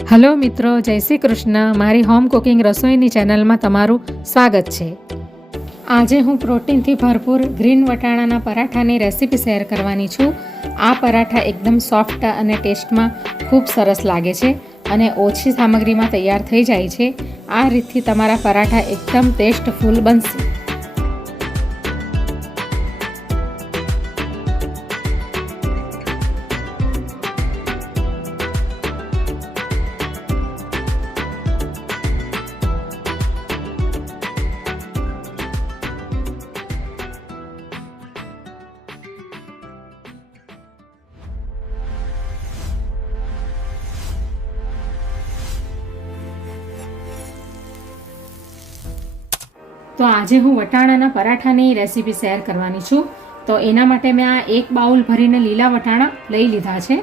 Hello મિત્રો, જય શ્રી કૃષ્ણ. મારી હોમ કુકિંગ રસોઈની ચેનલમાં તમારું સ્વાગત છે. આજે હું પ્રોટીનથી ભરપૂર ગ્રીન વટાણાના પરાઠાની રેસીપી શેર કરવાની છું. આ પરાઠા એકદમ સોફ્ટ અને ટેસ્ટમાં ખૂબ સરસ લાગે છે અને ઓછી સામગ્રીમાં તૈયાર થઈ જાય છે. આ રીતથી તમારા પરાઠા એકદમ ટેસ્ટફુલ બનશે. તો આજે હું વટાણાના પરાઠાની રેસીપી શેર કરવાની છું. તો એના માટે મેં આ 1 બાઉલ ભરીને લીલા વટાણા લઈ લીધા છે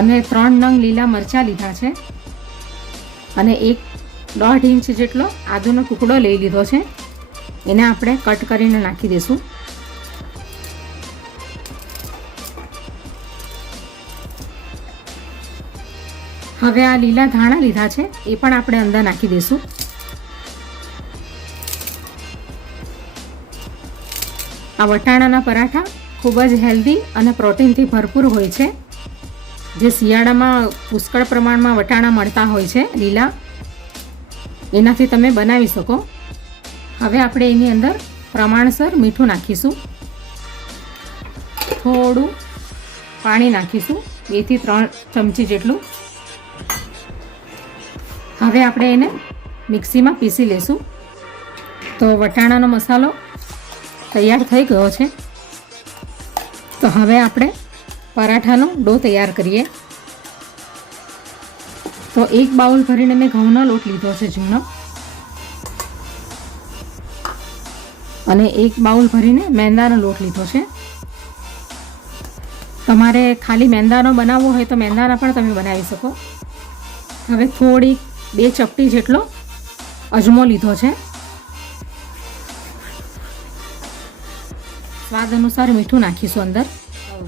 અને 3 નંગ લીલા મરચાં લીધા છે અને 1.5 ઇંચ જેટલો આદુનો ટુકડો લઈ લીધો છે. એને આપણે કટ કરીને નાખી દઈશું. હવે આ લીલા ધાણા લીધા છે, એ પણ આપણે અંદર નાખી દઈશું. આ વટાણાના પરાઠા ખૂબ જ હેલ્ધી અને પ્રોટીનથી ભરપૂર હોય છે. જે શિયાળામાં પુષ્કળ પ્રમાણમાં વટાણા મળતા હોય છે લીલા, એનાથી તમે બનાવી શકો. હવે આપણે એની અંદર પ્રમાણસર મીઠું નાખીશું, થોડું પાણી નાખીશું, 2 થી 3 ચમચી જેટલું. હવે આપણે એને મિક્સીમાં પીસી લઈશું. તો વટાણાનો મસાલો તૈયાર થઈ ગયો છે. તો હવે આપણે પરાઠાનો ડો તૈયાર કરીએ. તો 1 બાઉલ ભરીને મેં ઘઉંનો લોટ લીધો છે ઝીણો, અને 1 બાઉલ ભરીને મેંદાનો લોટ લીધો છે. તમારે ખાલી મેંદાનો બનાવવો હોય તો મેંદાના પણ તમે બનાવી શકો. હવે થોડી 2 ચપટી જેટલો અજમો લીધો છે. સ્વાદ અનુસાર મીઠું નાખીશું અંદર.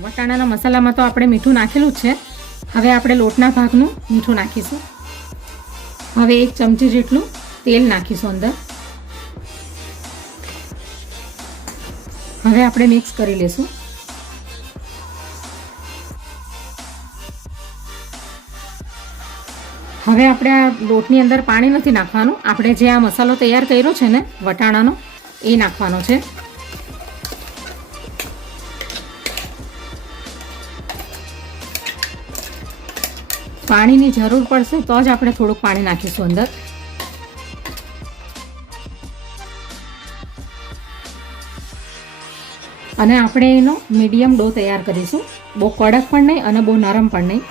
વટાણાના મસાલામાં તો આપણે મીઠું નાખેલું જ છે. હવે આપણે લોટના ભાગનું મીઠું નાખીશું. હવે 1 ચમચી જેટલું તેલ નાખીશું અંદર. હવે આપણે મિક્સ કરી લઈશું. હવે આપણે આ લોટની અંદર પાણી નથી નાખવાનું. આપણે જે આ મસાલો તૈયાર કર્યો છે ને વટાણાનો, એ નાખવાનો છે. પાણીની જરૂર પડશે તો જ આપણે થોડુંક પાણી નાખીશું અંદર. અને આપણે એનો મીડિયમ ડો તૈયાર કરીશું. બહુ કડક પણ નહીં અને બહુ નરમ પણ નહીં.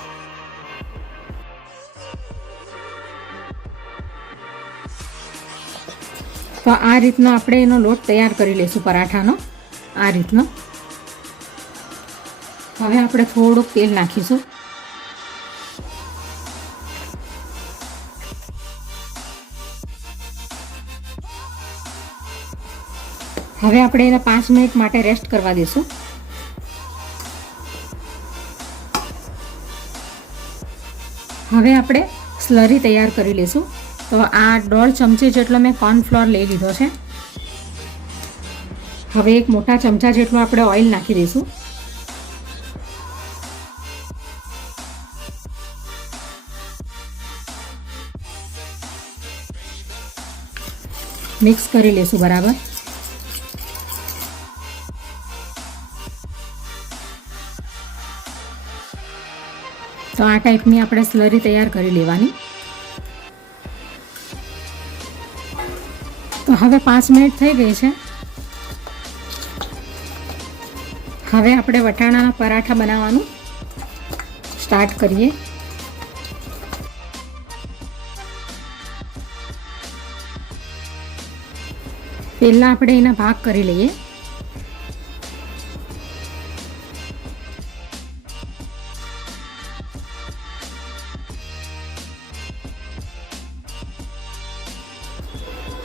તો આ રીતનો આપણે એનો લોટ તૈયાર કરી લઈશું પરાઠાનો, આ રીતનો. હવે આપણે થોડુંક તેલ નાખીશું. હવે આપણે એને 5 મિનિટ માટે રેસ્ટ કરવા દઈશું. હવે આપણે સ્લરી તૈયાર કરી લઈશું. તો આ 1.5 ચમચી જેટલો મેં કોર્નફ્લોર લઈ લીધો છે. હવે 1 મોટા ચમચા જેટલું આપણે ઓઇલ નાખી દઈશું. મિક્સ કરી લઈશું બરાબર. તો આ ટાઈપની આપણે સ્લરી તૈયાર કરી લેવાની. તો હવે 5 મિનિટ થઈ ગઈ છે. હવે આપણે વટાણાના પરાઠા બનાવવાનું સ્ટાર્ટ કરીએ. પહેલાં આપણે એના ભાગ કરી લઈએ.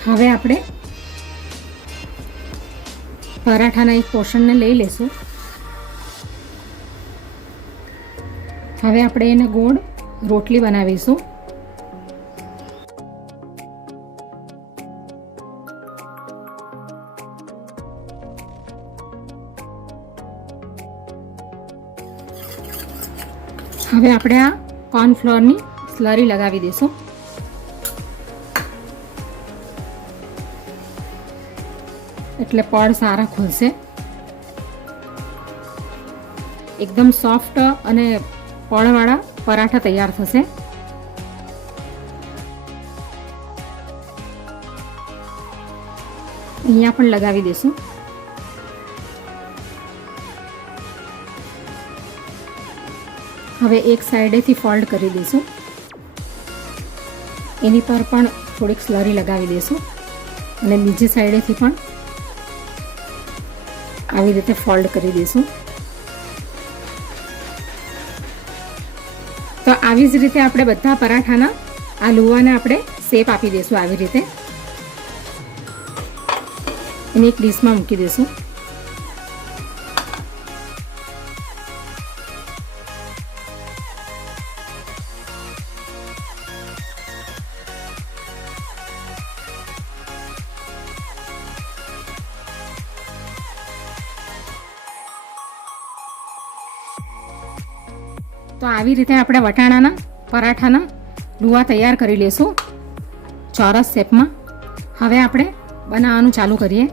હવે આપણે પરાઠાના એક પોર્શનને લઈ લેશું. હવે આપણે એને ગોળ રોટલી બનાવીશું. હવે આપણે આ કોર્નફ્લોરની સ્લરી લગાવી દઈશું. એટલે પડ સારા ખુલશે. એકદમ સોફ્ટ અને પળવાળા પરાઠા તૈયાર થશે. અહીંયા પણ લગાવી દઈશું. હવે એક સાઈડેથી ફોલ્ડ કરી દઈશું. એની પર પણ થોડીક સ્લરી લગાવી દઈશું અને બીજી સાઈડેથી પણ આવી રીતે ફોલ્ડ કરી દઈશું. તો આવી જ રીતે આપણે બધા પરાઠાના આ લુવાને આપણે શેપ આપી દઈશું. આવી રીતે એને એક ડીશમાં મૂકી દઈશું. તો આવી રીતે આપણે વટાણાના પરાઠાના લુવા તૈયાર કરી લઈશું ચોરસ શેપમાં. હવે આપણે બનાવવાનું ચાલુ કરીએ.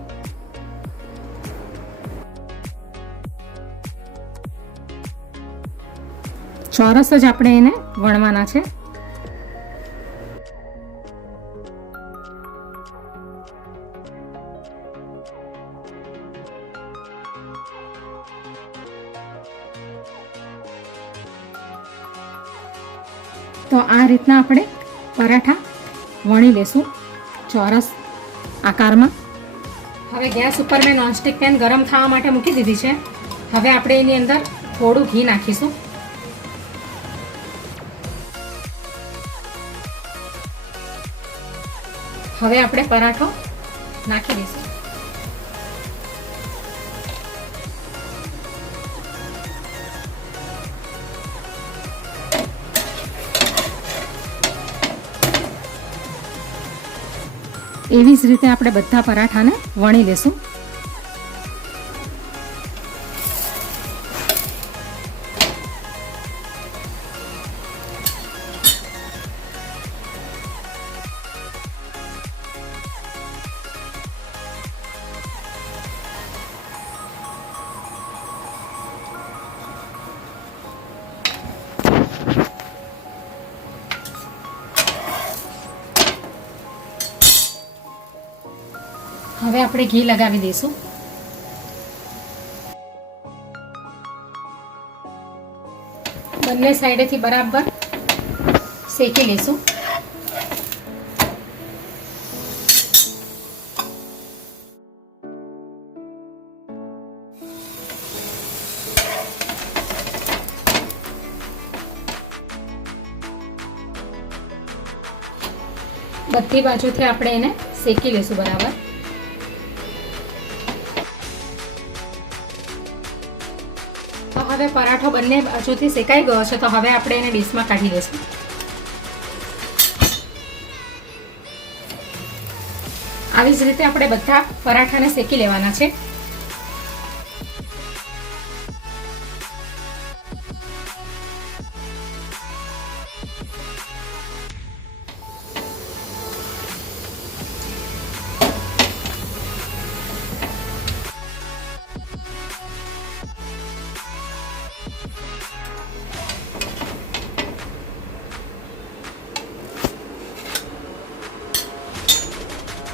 ચોરસ જ આપણે એને વણવાના છે. તો આ રીતના આપણે પરાઠા વણી લેશું ચોરસ આકારમાં. હવે ગેસ ઉપર મેં નોનસ્ટિક પેન ગરમ થવા માટે મૂકી દીધી છે. હવે આપણે એની અંદર થોડું ઘી નાખીશું. હવે આપણે પરાઠો નાખી દઈશું. એવી જ રીતે આપણે બધા પરાઠાને વણી લેશું. હવે આપણે ઘી લગાવી દઈશું. બંને સાઈડેથી બરાબર શેકી લઈશું. બધી બાજુથી આપણે એને શેકી લઈશું બરાબર. તો હવે પરાઠો બંને બાજુથી શેકાઈ ગયો છે. તો હવે આપણે એને ડીશમાં કાઢી લઈશું. આવી જ રીતે આપણે બધા પરાઠાને શેકી લેવાના છે.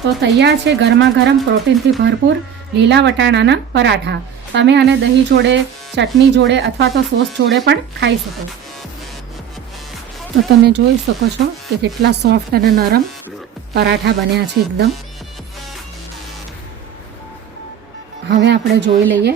તો તૈયાર છે ગરમા ગરમ પ્રોટીનથી ભરપૂર લીલા વટાણાના પરાઠા. તમે આને દહીં જોડે, ચટણી જોડે અથવા તો સોસ જોડે પણ ખાઈ શકો. તો તમે જોઈ શકો છો કે કેટલા સોફ્ટ અને નરમ પરાઠા બન્યા છે એકદમ. હવે આપણે જોઈ લઈએ